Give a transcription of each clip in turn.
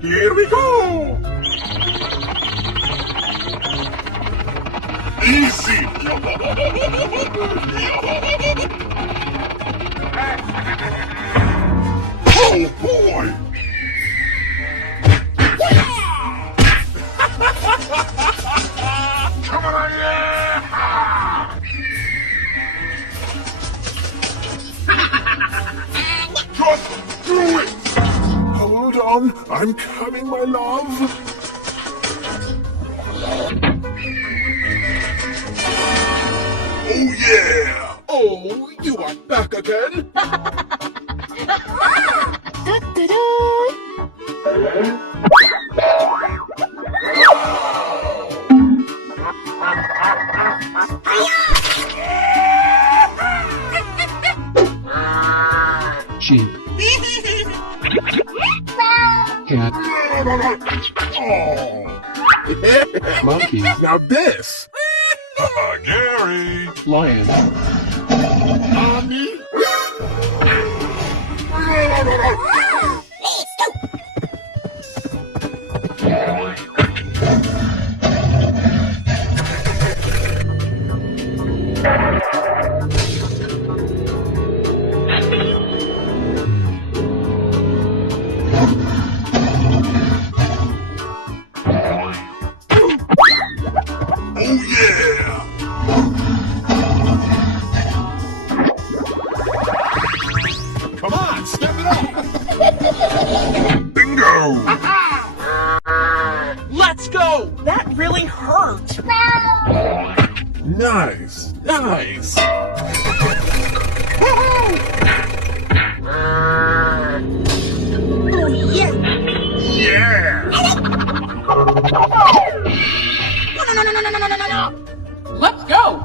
Here we go! Easy! Oh boy! Come on, yeah! Just do it! Hold on, I'm coming, my love. Oh yeah! Oh, you are back again? Sheep. Cat. Oh. Monkey. Now this! Gary! Lion. Mommy? Oh yeah! Come on, step it up! Bingo! Let's go! That really hurt! Nice, nice! Oh, yeah! Yeah! No! Let's go!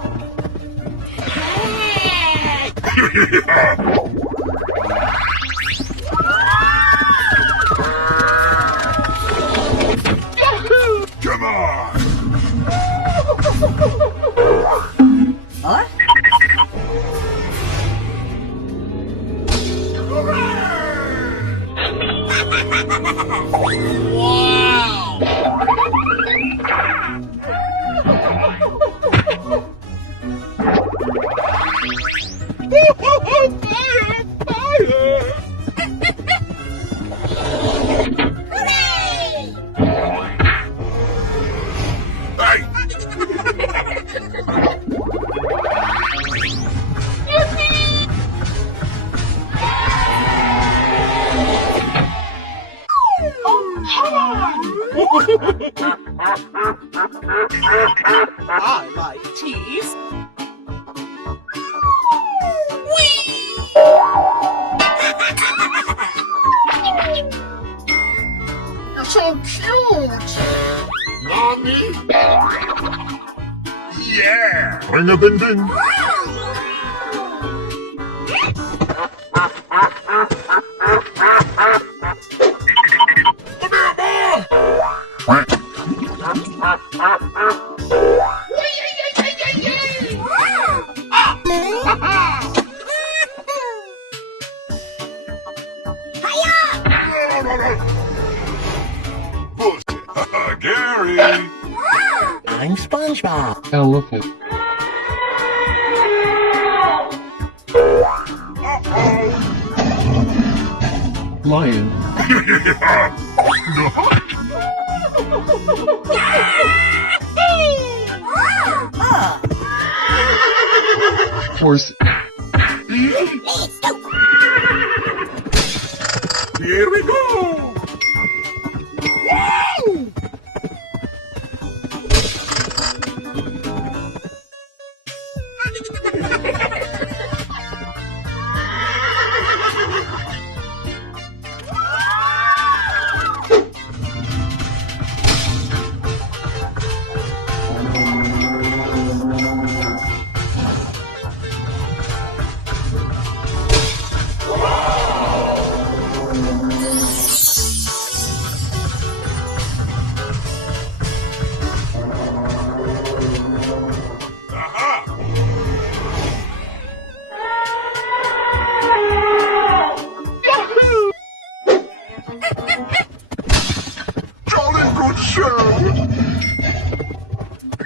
Come on! Huh? Fire! Fire! I like teas. You're so cute! Mommy? Yeah! Ring a ding ding! Gary! I'm SpongeBob. Elephant. Lion. Horse. Here we go! Wow! show.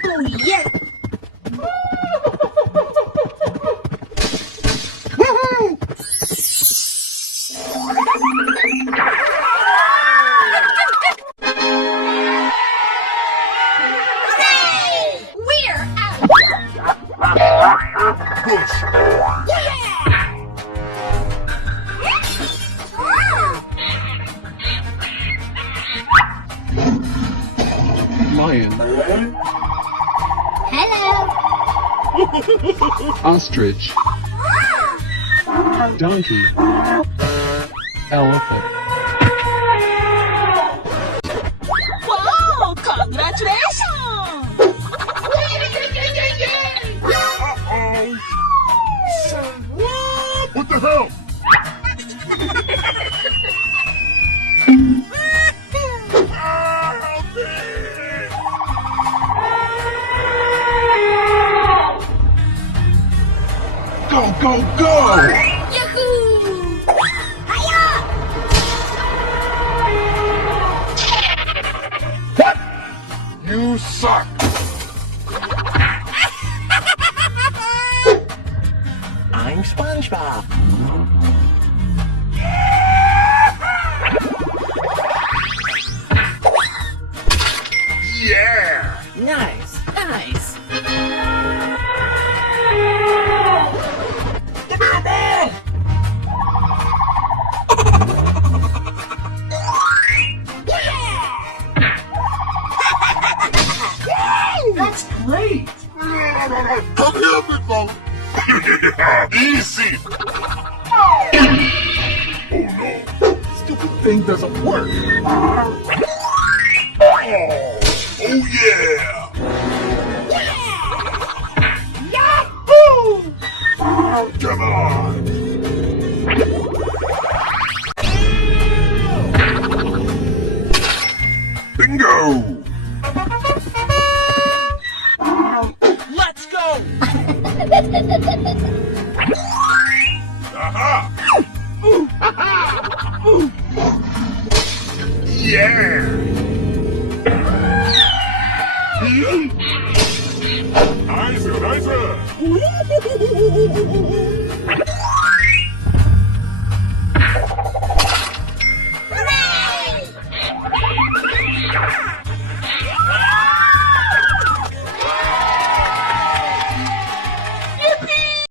Oh, yeah. Woohoo! We're out. Push. Lion. Hello. Ostrich. Donkey. Elephant. Wow, congratulations. Uh-oh. What the hell? Help me! Go, go, go! Yahoo! Hiya! What? You suck! I'm SpongeBob. Yeah! Nice, nice. Come here, Mom! That's great. Come here, big fella! Easy! Oh no! Stupid thing doesn't work! Oh yeah! Yahoo! Come on! Bingo! Let's go. Aha! Yeah! Nice, nice! Hooray!